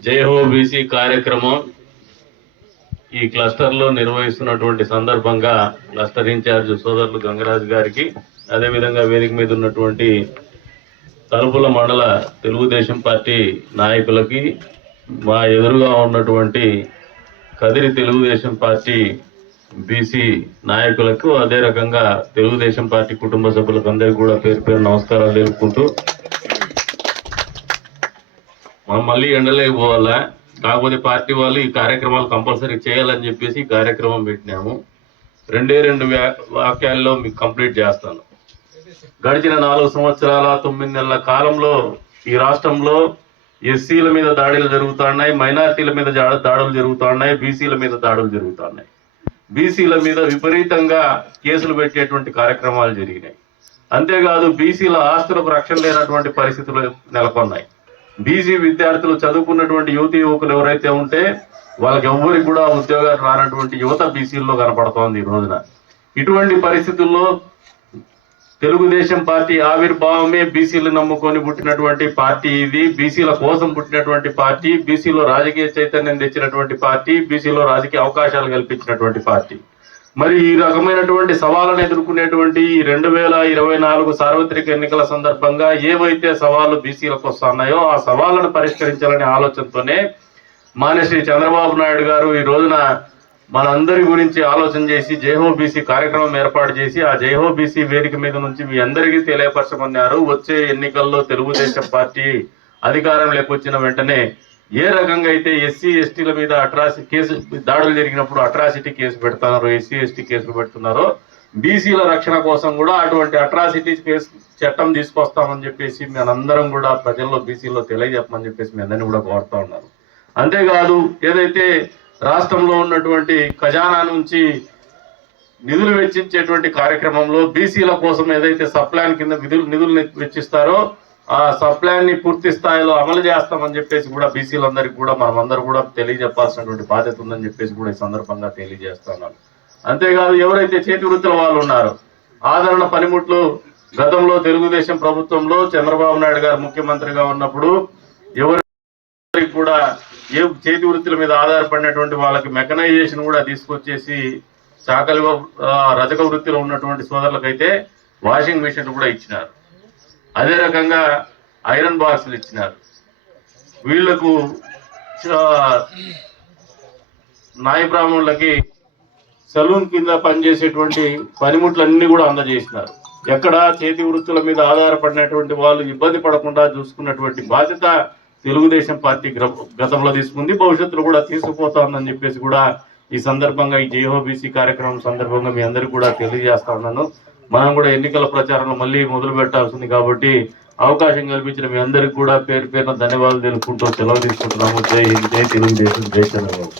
జై బీసీ కార్యక్రమం ఈ క్లస్టర్లో నిర్వహిస్తున్నటువంటి సందర్భంగా క్లస్టర్ ఇన్ఛార్జ్ సోదరులు గంగరాజు గారికి అదేవిధంగా వేదిక మీద ఉన్నటువంటి తలుపుల మండల తెలుగుదేశం పార్టీ నాయకులకి మా ఎదురుగా ఉన్నటువంటి కదిరి తెలుగుదేశం పార్టీ బీసీ నాయకులకు అదే రకంగా తెలుగుదేశం పార్టీ కుటుంబ సభ్యులకు అందరికీ కూడా పేరు పేరు నమస్కారాలు తెలుపుకుంటూ మనం మళ్ళీ ఎండలేక పోవాలా? కాకపోతే పార్టీ వాళ్ళు ఈ కార్యక్రమాలు కంపల్సరీ చేయాలని చెప్పేసి కార్యక్రమం పెట్టినాము. రెండే రెండు వాక్యాల్లో మీకు కంప్లీట్ చేస్తాను. గడిచిన నాలుగు సంవత్సరాల తొమ్మిది నెలల కాలంలో ఈ రాష్ట్రంలో ఎస్సీల మీద దాడులు జరుగుతున్నాయి మైనార్టీల మీద దాడులు జరుగుతున్నాయి బీసీల మీద దాడులు జరుగుతున్నాయి. బీసీల మీద విపరీతంగా కేసులు పెట్టేటువంటి కార్యక్రమాలు జరిగినాయి. అంతేకాదు బీసీల ఆస్తులకు రక్షణ లేనటువంటి పరిస్థితులు నెలకొన్నాయి. బీసీ విద్యార్థులు చదువుకున్నటువంటి యువతి యువకులు ఎవరైతే ఉంటే వాళ్ళకి ఎవ్వరికి కూడా ఉద్యోగాలు రానటువంటి యువత బీసీల్లో కనపడుతోంది ఈ రోజున. ఇటువంటి పరిస్థితుల్లో తెలుగుదేశం పార్టీ ఆవిర్భావమే బీసీలు నమ్ముకొని పుట్టినటువంటి పార్టీ ఇది. బీసీల కోసం పుట్టినటువంటి పార్టీ బీసీలో రాజకీయ చైతన్యం తెచ్చినటువంటి పార్టీ బీసీలో రాజకీయ అవకాశాలు కల్పించినటువంటి పార్టీ. మరి ఈ రకమైనటువంటి సవాళ్ళను ఎదుర్కొనేటువంటి ఈ రెండు వేల ఇరవై నాలుగు సార్వత్రిక ఎన్నికల సందర్భంగా ఏవైతే సవాళ్ళు బీసీలకు వస్తున్నాయో ఆ సవాళ్ళను పరిష్కరించాలనే ఆలోచనతోనే మానేశ్రీ చంద్రబాబు నాయుడు గారు ఈ రోజున మనందరి గురించి ఆలోచన చేసి జైహో బీసీ కార్యక్రమం ఏర్పాటు చేసి ఆ జైహో బీసీ వేదిక మీద నుంచి మీ అందరికీ తెలియపరచమన్నారు. వచ్చే ఎన్నికల్లో తెలుగుదేశం పార్టీ అధికారంలోకి వచ్చిన వెంటనే ఏ రకంగా అయితే ఎస్సీ ఎస్టీల మీద అట్రాసిటీ కేసు దాడులు జరిగినప్పుడు అట్రాసిటీ కేసు పెడుతున్నారో ఎస్సీ ఎస్టీ కేసులు పెడుతున్నారో బీసీల రక్షణ కోసం కూడా అటువంటి అట్రాసిటీ కేసు చట్టం తీసుకొస్తామని చెప్పేసి మనందరం కూడా ప్రజల్లో బీసీలో తెలియజెప్పమని చెప్పేసి మీ అందరినీ కూడా కోరుతా ఉన్నారు అంతేకాదు ఏదైతే రాష్ట్రంలో ఉన్నటువంటి ఖజానా నుంచి నిధులు వెచ్చించేటువంటి కార్యక్రమంలో బీసీల కోసం ఏదైతే సప్లాన్ కింద నిధులు నిధులు వెచ్చిస్తారో ఆ సప్లాన్ని పూర్తి స్థాయిలో అమలు చేస్తామని చెప్పేసి కూడా బీసీలందరికీ కూడా మనం అందరూ కూడా తెలియజెప్పాల్సినటువంటి బాధ్యత ఉందని చెప్పేసి కూడా ఈ సందర్భంగా తెలియజేస్తున్నాను. అంతేకాదు ఎవరైతే చేతి వృత్తుల వాళ్ళు ఉన్నారో ఆదరణ పనిముట్లు గతంలో తెలుగుదేశం ప్రభుత్వంలో చంద్రబాబు నాయుడు గారు ముఖ్యమంత్రిగా ఉన్నప్పుడు ఎవరికి కూడా ఏ చేతి వృత్తుల మీద ఆధారపడినటువంటి వాళ్ళకి మెకనైజేషన్ కూడా తీసుకొచ్చేసి చాకలి రజక వృత్తిలో ఉన్నటువంటి సోదరులకైతే వాషింగ్ మిషన్ కూడా ఇచ్చినారు. అదే రకంగా ఐరన్ బాక్సులు ఇచ్చినారు. వీళ్ళకు నాయ బ్రాహ్మణులకి సలూన్ కింద పనిచేసేటువంటి పనిముట్లన్నీ కూడా అందజేసినారు. ఎక్కడ చేతి వృత్తుల మీద ఆధారపడినటువంటి వాళ్ళు ఇబ్బంది పడకుండా చూసుకున్నటువంటి బాధ్యత తెలుగుదేశం పార్టీ గతంలో తీసుకుంది భవిష్యత్తులో కూడా తీసుకుపోతోందని చెప్పేసి కూడా ఈ సందర్భంగా ఈ జేహోబీసీ కార్యక్రమం సందర్భంగా మీ అందరికీ కూడా తెలియజేస్తా ఉన్నాను. మనం కూడా ఎన్నికల ప్రచారంలో మళ్ళీ మొదలు పెట్టాల్సింది కాబట్టి అవకాశం కల్పించిన మీ అందరికి కూడా పేరు పేరున ధన్యవాదాలు తెలుపుకుంటూ సెలవు తీసుకుంటున్నాము. జై హింద్ జై తెలుగుదేశం జై చంద్రబాబు